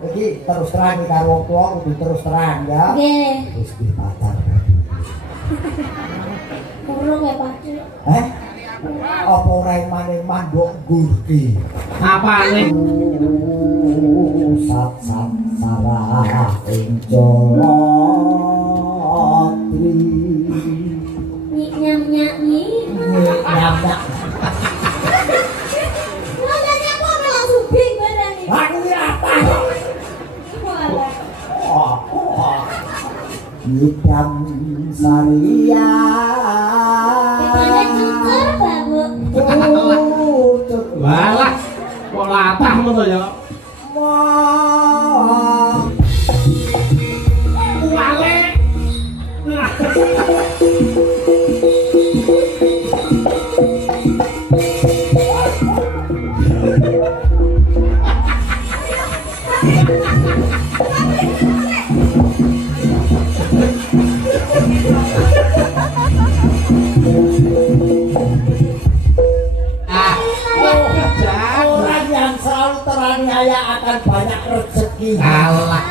Iki terus terang iki karo wong tuwa kudu terus terang ya. Nggih. Wis di pacar. Urung ya, Pak. Apa ora maning mandok gurki? Apane? Sat sat sarah ing Jolotri. Nyik nyam nyak nyik. Nyam. Ngomongnya kok langsung bing barang iki. Aku iki apa? Nyidam Saria. Kita cukur, Babu. Walah, kok latah ngono ya. Wale. Orang yang selalu teraniaya akan banyak rezeki. Alah.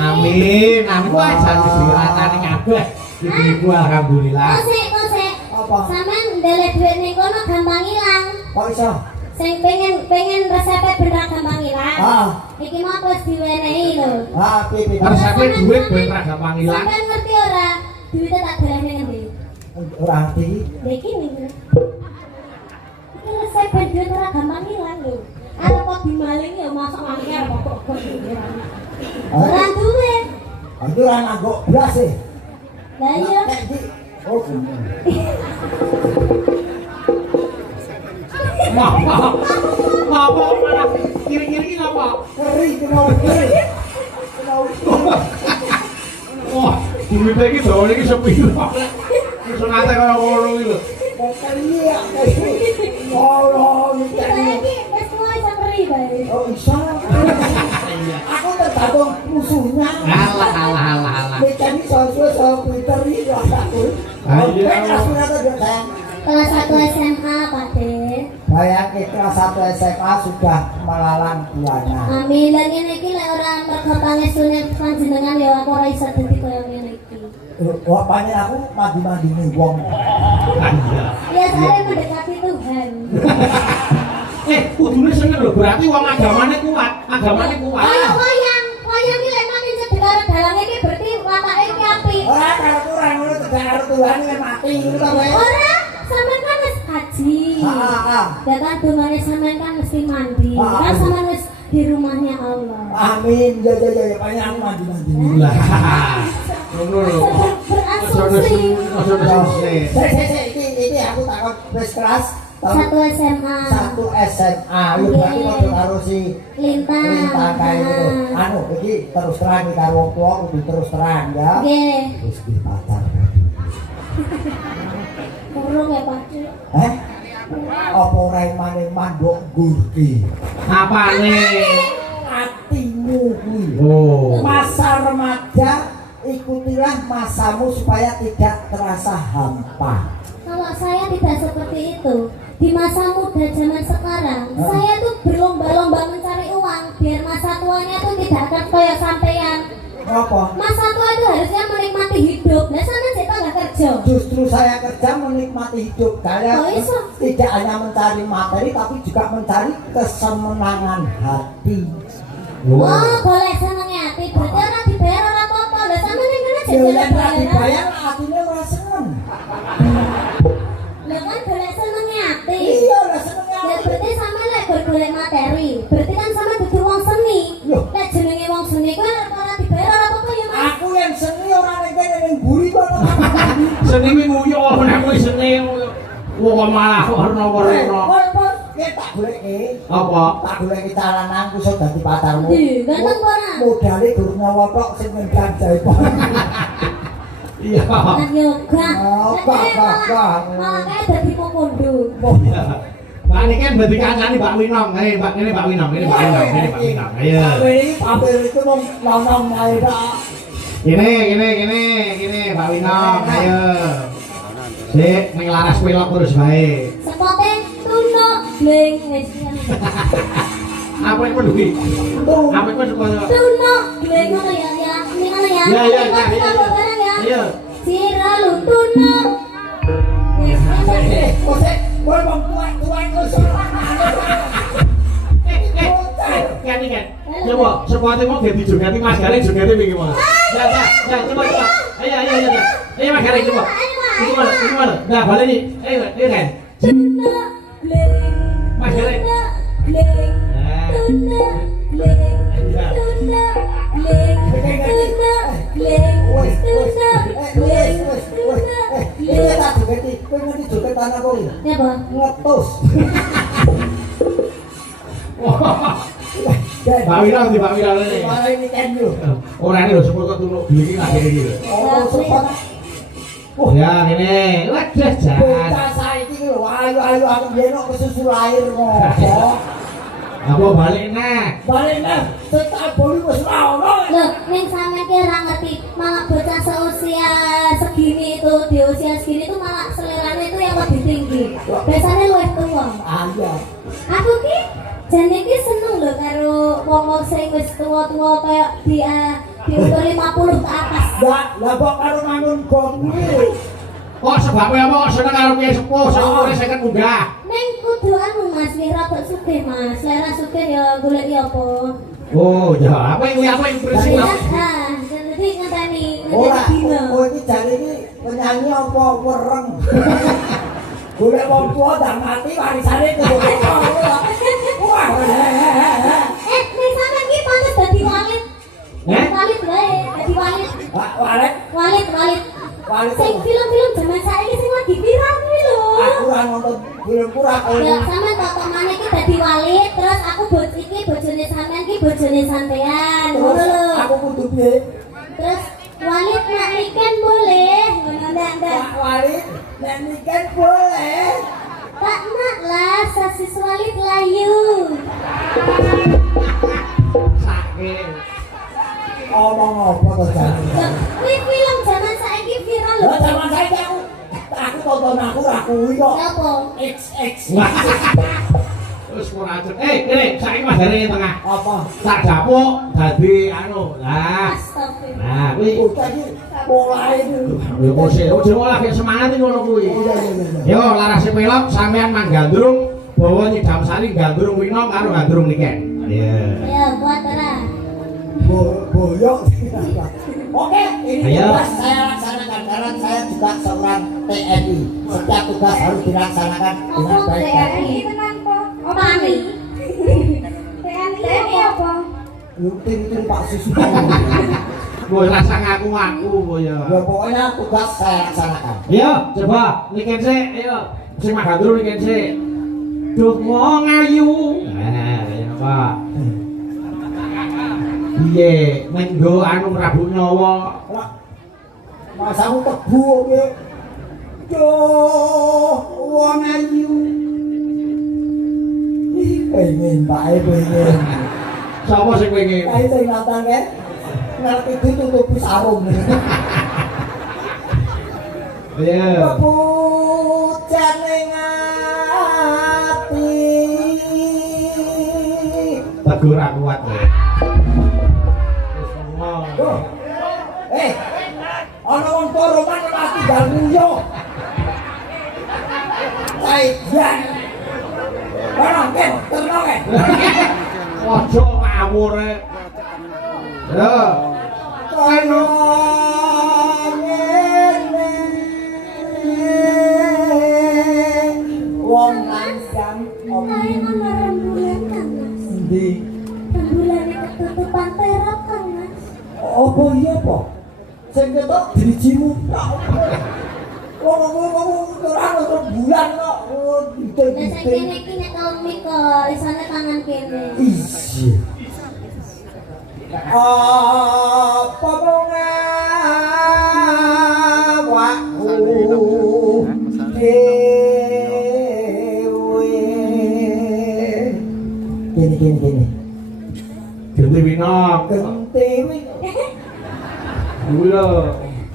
Amin. Amin wae jan diratani kabeh. Ibu alhamdulillah. Kosek. Apa? Sampeyan ndelek dhuwit ning kono gampang ilang. Kok iso? Sing pengen resepnya bener gampang ilang. Iki mau wis diwenehi lho. Piye? Resepe duit ben ra gampang ilang. Sampeyan ngerti ora? Duwite tak doleh ning endi? Ora ngerti. Iki ning. Iki resep ben duit ora gampang ilang lho. Arep kok dimaling ya masuk angker kok. Ora duwe. Itu ora nganggo blas e. Lah iya. Oh, bener. Apa malah kiri-kiri ngapa? Keri kena keri. Wah, duwite iki dawane iki sepiro. Iso ngate kaya ngono iki lho. Keri ya. Oh, Iki wis mulai samri bae. oh iso. Aku tergantung musuhnya. Alah. Mekanik soal Twitter ini aku. Kelas berapa dia sayang? Kelas 1 SMA, Pak De. Bayangin kelas 1 SMA sudah melalang buana. Amin. Lah ngene iki lek ora mergo pangestune panjenengan ya aku ora iso dadi kaya ngene iki. Wah, panen aku mandi-mandi nih wong. Ya saya mendekati Tuhan. Kudune seneng lho, berarti wong agamane kuat. Wayang iki lek makin cedhek karo dalange iki berarti watake iki apik. Ora karo kurang ngono tegak karo Tuhan nek mati ngono ta wae. Ora, sampean kan wis haji. Heeh. Ya kan dungane sampean kan mesti mandi. Kan sampean wis di rumahnya Allah. Amin. Ya panen aku mandi-mandi. Lah. Ngono lho. Berasumsi. Iki aku takon wis kelas 1 SMA. 1 SMA. Yo berarti kok karo si Lintang kae itu. Anu iki terus terang iki karo wong tuwa kudu terus terang ya. Nggih. Wis di pacar. Urung ya, Pak. Apa ora maning mandok gurki? Apane? Atimu kuwi. Oh. Masa remaja ikutilah masamu supaya tidak terasa hampa. Kalau saya tidak seperti itu. Di masa muda zaman sekarang, saya tuh berlomba-lomba mencari uang biar masa tuanya tuh tidak akan kayak sampean. Apa? Masa tua itu harusnya menikmati hidup. Nah, sana kita nggak kerja. Justru saya kerja menikmati hidup. Saya Oh, iso. tidak hanya mencari materi tapi juga mencari kesenangan hati. Oh, boleh senengnya hati. Berarti orang dibayar orang apa-apa. Lah sama nih kan Ya jajan yang ora dibayar hatinya ora seneng. Lah kan boleh senengnya hati. Iya, ora seneng Ya hati. berarti sama lek golek materi. Berarti kan sama dudu wong seni. Loh. Lek jenenge wong seni kuwi ora dibayar ora apa-apa ya, Mas. Aku yang seni ora ning kene ning buri kok. Seni iki nguyu nek kowe seni nguyu. Wong malah warna-warna. Tak goleki. Apa? Tak goleki calananku iso dadi pacarmu. Di, ganteng ora? Modale gur nyawa tok sing ngendang jaipon. Iya. Kan yoga. Oh, gak. Malah kayak dadi pemundu. Pak ini kan berarti kancane Mbak Winong. Mbak ini Mbak Winong, ini Mbak Winong, ini Mbak Winong. Ayo. Ini papir itu mau nonong ae tok. Gini Mbak Winong, ayo. Sik, ning laras pelok terus bae. Sepote tunduk bling wis. Apa iku lho iki? Apa iku supaya Tuna, gue ngono ya, ini ngono ya. Ya, ya, ya, Kita ya. bawa barang ya. Ayo. Siralu tuna. Kowe wong tuwa-tuwa kok Kan kan. Coba sepatu mau ganti jogati Mas Gareng jogate piye mau? Ya, ya, ya, coba coba. Ayo ayo ayo. Ayo Mas Gareng coba. Ini mana? Nah, balik nih. Ayo, dia kan. Tuna, gleng. Mas Gareng. Gleng. Nah. Tuna, gleng. Tuna, gleng. Tuna, gleng. Tuna, gleng. Tuna, Iya gleng. tak jogeti, kowe ngerti joget tanah kowe? Ya, Bang. Ngetus. Pak Wira di Pak Wira ini. Malah ini kan yo. Ora ini lho sepuluh kok tunu gini lagi iki lho. Oh, sopan. Ya ini, waduh jan. Bocah saiki ki lho, ayu-ayu aku biyen kok kesusu lahir kok. Apa balik neh? Balik neh, setak bolu wis ora ono. Loh, ning sampean ki ora ngerti, malah bocah seusia segini itu, di usia segini itu malah seleranya itu yang lebih tinggi. Biasanya luwih tua. Ah iya. Aku ki jane ki seneng lho karo wong-wong sing wis tua-tua kayak di umur 50 ke atas. Lah kok karo mangun gong kuwi. Kok sebabnya apa kok seneng karo kiai sepuh sing umure 50 munggah? Ning kudu anu Mas, wis rada sugih Mas. Selera sugih ya golek ya apa. Oh, ya apa yang prinsip? Ya, jadi ngenteni Ora, dino. kowe iki jare iki penyanyi apa wereng. Golek wong tua dak mati warisane kudu. Wah. Ning sampean ki pantes dadi walit. Eh? Walit wae, dadi walit. Walet, Walit. walet. Sing film-film zaman saiki sing lagi viral kuwi lho. Aku ora nonton film kurang Ya, sampean tok maneh ki dadi walit, terus aku iki bojone sampean ki bojone sampean. Ngono Terus lho. aku kudu piye? Terus walit nak niken boleh, ngono ndak. Pak Walit, nek niken boleh. Tak nak lah sasis walit layu. Sakit. Omong apa to jane? Loh, kuwi film zaman saiki viral lho. Lah zaman saiki aku tonton aku ra kuwi kok. Napa? XX. Terus ora atur. Ini saiki Mas Gareng tengah. Apa? Tak dapuk dadi anu. Lah. Astagfirullah. Nah, kuwi Bocah iki mulai itu. yo kose, ojo lagi semangat iki ngono kuwi. Iya. Yo larase pelok sampean mang gandrung bawa nyidam sari gandrung wino karo gandrung niken. Iya. Ya, buat ora. Boyok. Oke, ini Ayo. tugas saya laksanakan karena saya juga seorang TNI. Setiap tugas harus dilaksanakan dengan Apa baik. TNI? Apa ani? TNI apa? Lutin Pak Susu. Boy rasa ngaku-ngaku boy ya. Ya pokoknya tugas saya laksanakan. Yo, coba niken sik, ayo. Sing mang gandrung niken sik. Duh wong ayu. Nah, kaya apa? Piye, menggo anu Prabu Nyawa. Lah, masamu tebu kowe. Yo, wong ayu. Pengen bae pengen. Sapa sing pengen? Kae sing nantang kan. Ngerti ditutupi sarung. Iya. Pujan ning ati. Tegur aku kuat kowe. Wis ngomong. Oh. Ana wong toroman mati galuyo. Jan. Ana ken, terno ken. Ojo ngawur e. Ya. Kono wong langsung Kae ana rembulan kan, Mas. di Rembulane ketutupan perak kan, Mas. apa iya apa? Sing ketok drijimu tok. Wong ora ono bulan kok. Oh, Lah sing kene iki nek kelemi kok, isane tangan kene. Isi. Apa ngawakku dewe. Gini. Genti Winong. Gentiwi. Kuwi lho.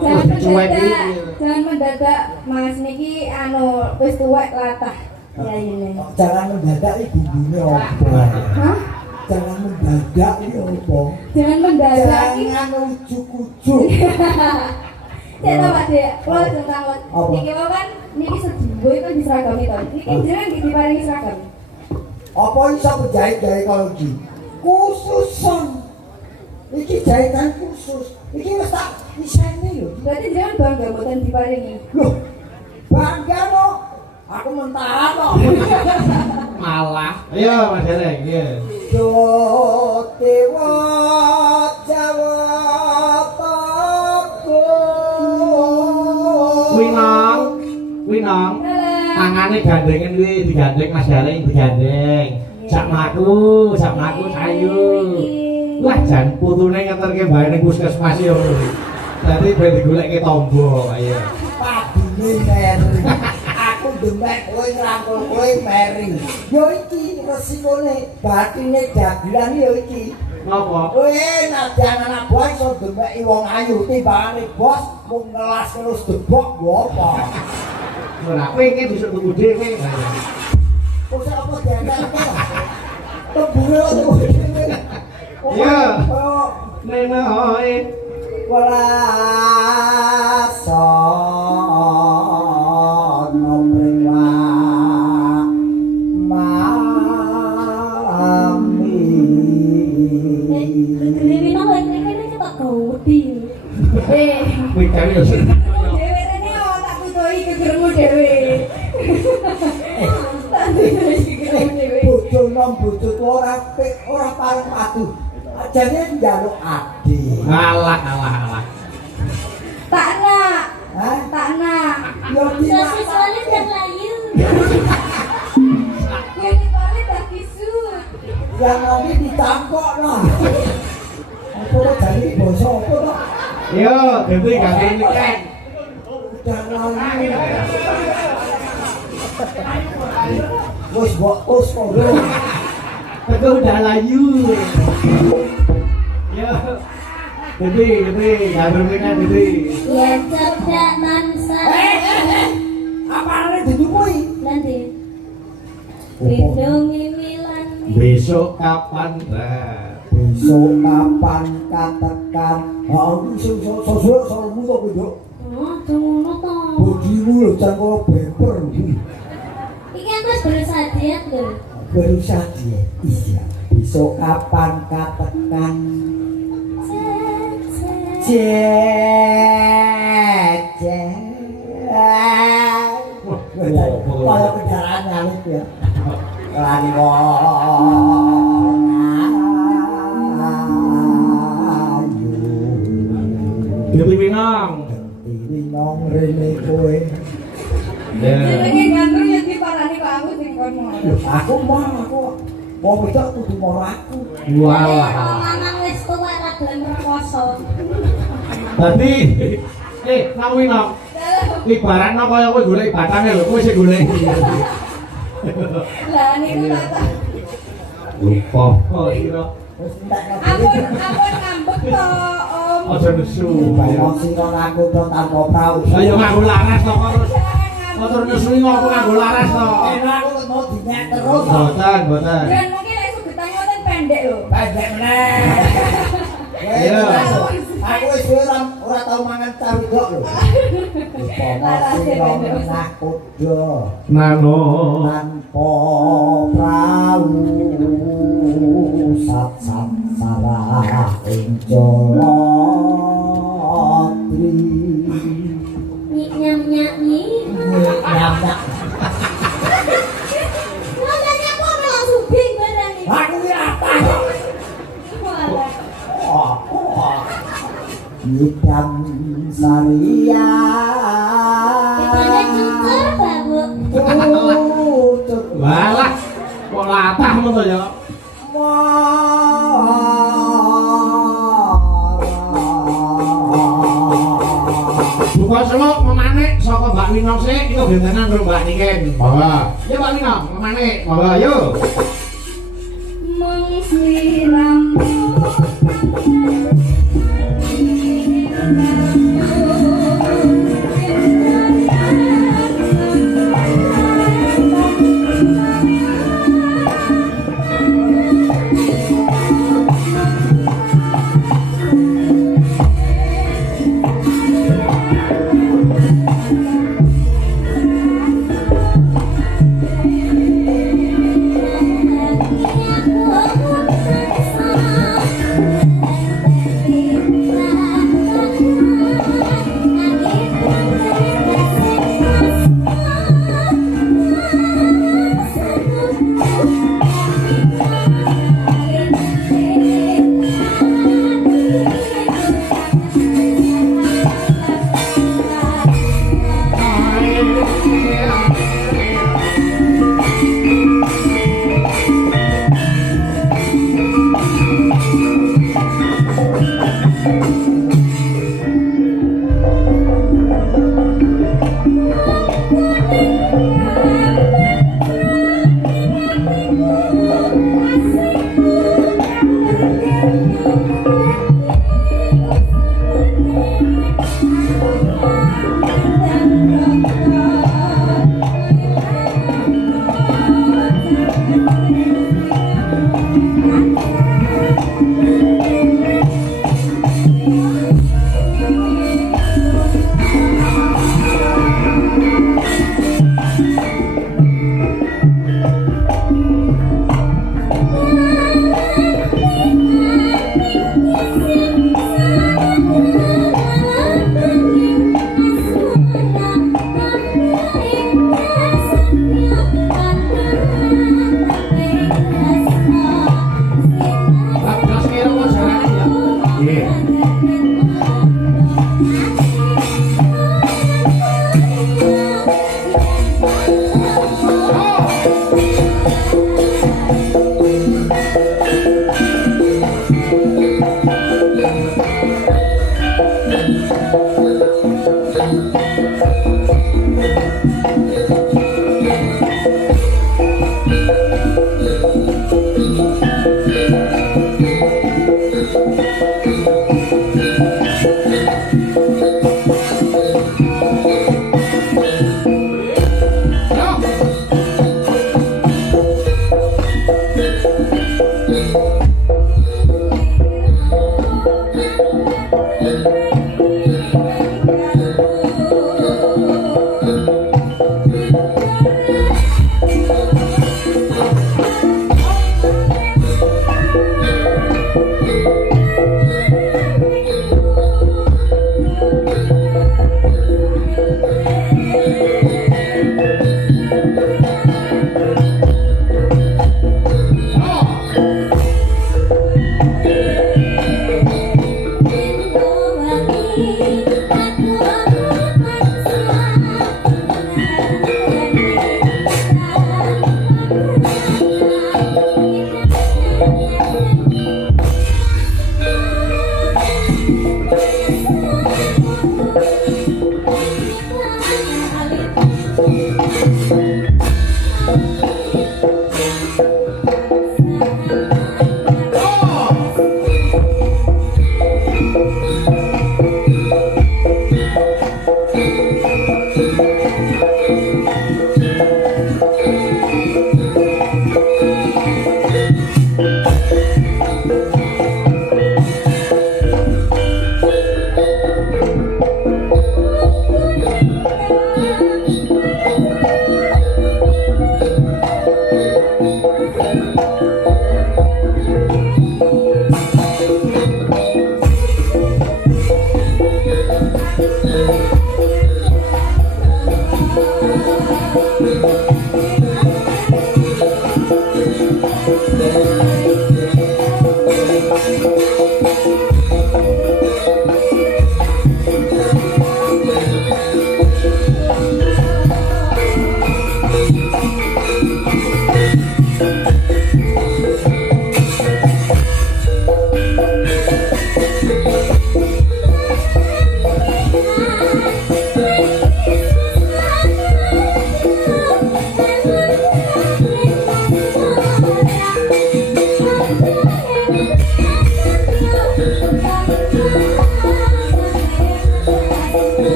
Jangan Dicuek iki. mendadak, jangan mendadak Mas niki anu wis tuwek latah. Ya ini. Jangan mendadak iki bumbune opo. Hah? jangan mendadak ini apa? Jangan mendadak. Jangan ujuk-ujuk. Cek to Pak Dek, kalau tentang Apa? niki kan niki sedulur kan diseragami to. Niki jenengan nggih diparingi seragam. Apa iso penjahit-jahit kalau iki? Khususon. Iki jahitan khusus. Iki wis tak isene lho. Berarti jenengan bangga mboten diparingi. Loh. Bangga lo. Aku mentara kok. Malah. Ayo Mas Dereng, iya. Yo dewa Jawa Winong. Tangane gandengan kuwi digandeng Mas Dereng digandeng. Sak mlaku sayu. Wah jan putune ngeterke bae ning puskesmas yo. Dadi ben digoleki tombo ayo. Padune meri. Aku demek kowe ngrangkul kowe meri. Yo iki resikone batine dagelan yo iki. Napa? Kowe nadyan anak buah iso demeki wong ayu timbangane bos mung ngelas-ngelus debok yo apa. Ora kowe iki besok tuku dhewe. Kok sak apa diangkat tembure kok tembure dhewe. Ya. Nenoe Walaso nomrewa mami Dewi nang lek kene ketok gawedi. kuwi kali yo. Dewe rene tak tutuhi kegermu dhewe. Tak tutuhi kegermu dhewe. bojo nom bojo ora pareng padu ajane njaluk adi Alah. Takna, hah takna. yo Siswane dan layu. Yang dibalik tak kisut. yang nanti ditangkok lah apa lo jadi basa apa lo Yo, dadi ganti tiket. udah lali wis mbok tus kok lho Teku udah layu. Yo. Dadi garungnya dadi. Ya cerdak mansa. apane didukui Nanti. Lindungi milan. Besok kapan besok kapan katakan aku sesuk salmu to kowe Oh, ngono to. bodimu lho cangkok beber Iki kan wis berusaha diet lho. berusaha dia iya besok kapan katakan Kalau kendaraan ngalit ya lari wong ayu Dadi Winong. nong rene kowe Ya. Jenenge ngandung yang diparani kok aku sing kono. aku mau wedok kudu moro aku Walah. Mamang wis tuwa ra gelem rekoso. Dadi nang Winong. Ibaratno kaya kowe golek batange lho, kowe sing golek. Lah niku tak Lupa. Oh, kira. wis entek ampun ngambek to Om. Aja nesu. bayang sing aku to tanpa prau Ayo nganggo laras to kok. Jangan ngambek. Motor nesu ngopo nganggo laras to. enak aku mau dinyek terus Boten. Dan mungkin lek sugetannya wonten pendek lho. pendek meneh Iya. aku wis ora tau mangan cawi kok lho Nah kuda Nano. tanpa prau sat sarah ing jolotri Nyam-nyam ni. nyamdak Makanya kok langsung bing barang iki. aku ki apa Walah. Nyidam saria Gimana cukur, Babu? Walah. Kok latah ngono ya. Buka selok memanik saka Mbak Winong sik iku bentenan karo Mbak Niken. Monggo. Ya Mbak Winong, memanik. Monggo ayo. Mengsirammu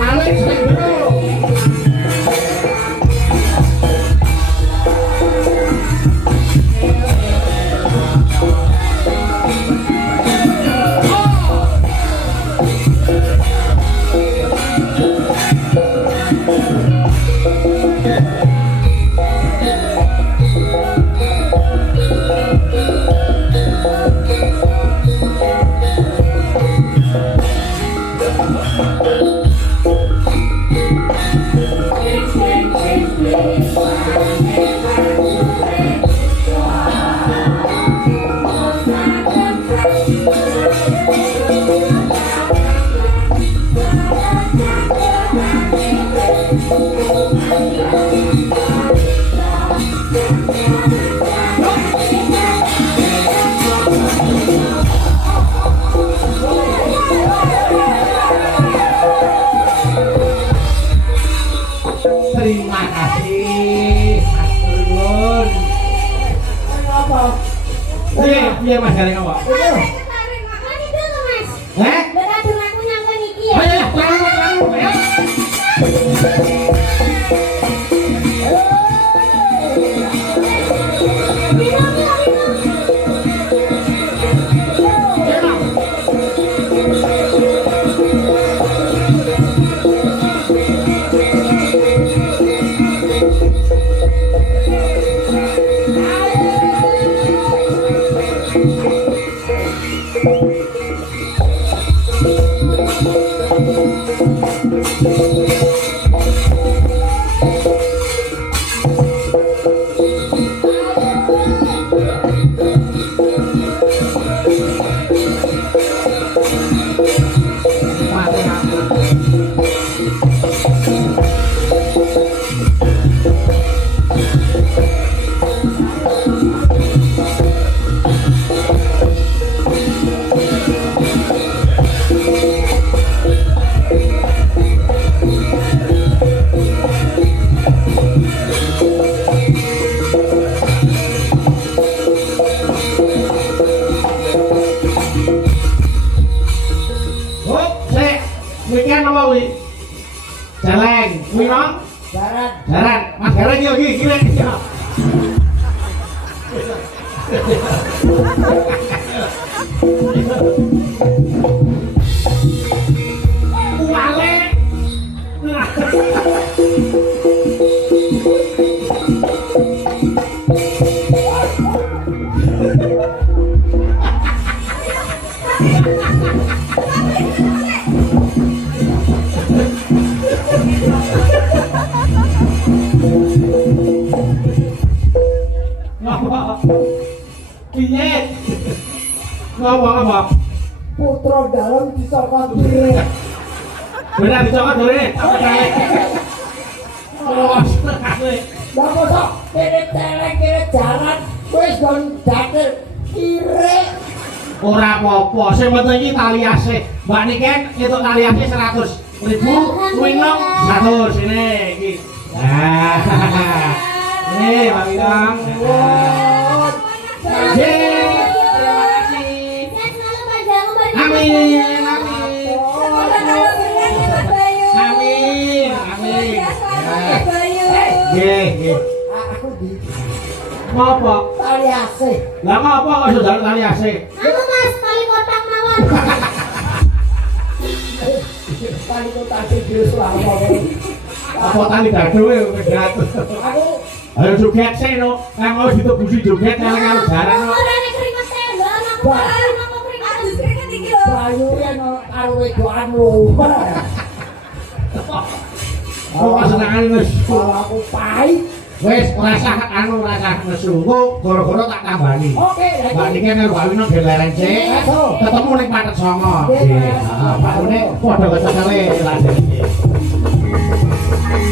Malih sing bro. piye Mas gareng apa? Mas, saya ketarik makan itu loh, Mas. Eh? Lah kadung aku nyangkut iki ya. Ayo, ayo. Weekend apa wi? Celeng, wi nong? Jaran. Jaran, Mas Gareng yo iki kira. Wale. Piye? Ngapa? Putra dalam disokot diri. Benar dicokot dure. Apa kali? Oh, Lah kok kene celeng kene jaran wis gon dakel kire. ora apa-apa, sing penting iki tali asih. Mbak Niken itu tali asih 100.000, kuwi nong 100 ini iki. Nah. Nih, Pak Bidang. Terima kasih. Sehat selalu panjang umur. Amin, amin. Amin, amin. Nggih. Aku di Ngapa? tali asih. Lah ngapa kok iso jalan tali asih? Anu Mas, tali kotak mawon. Tali kok tadi biasa apa. Apa tali dadu e berat. Aku Ayo joget sih no, kan mau ditebusi joget yang kalau jalan no. Ora nek keringet tenda nang nang keringet. Aduh keringet iki lho. bayunya no karo wedokan lomba. Kok senengane wis. Kalau aku pahit. Wis rasa nesu. Kok gara-gara tak tambani. Oke, Mbak Niki karo Pak Wino geleren sik. Ketemu ning Patet Songo. Nggih. Heeh, Pak Une padha kecekele lan iki.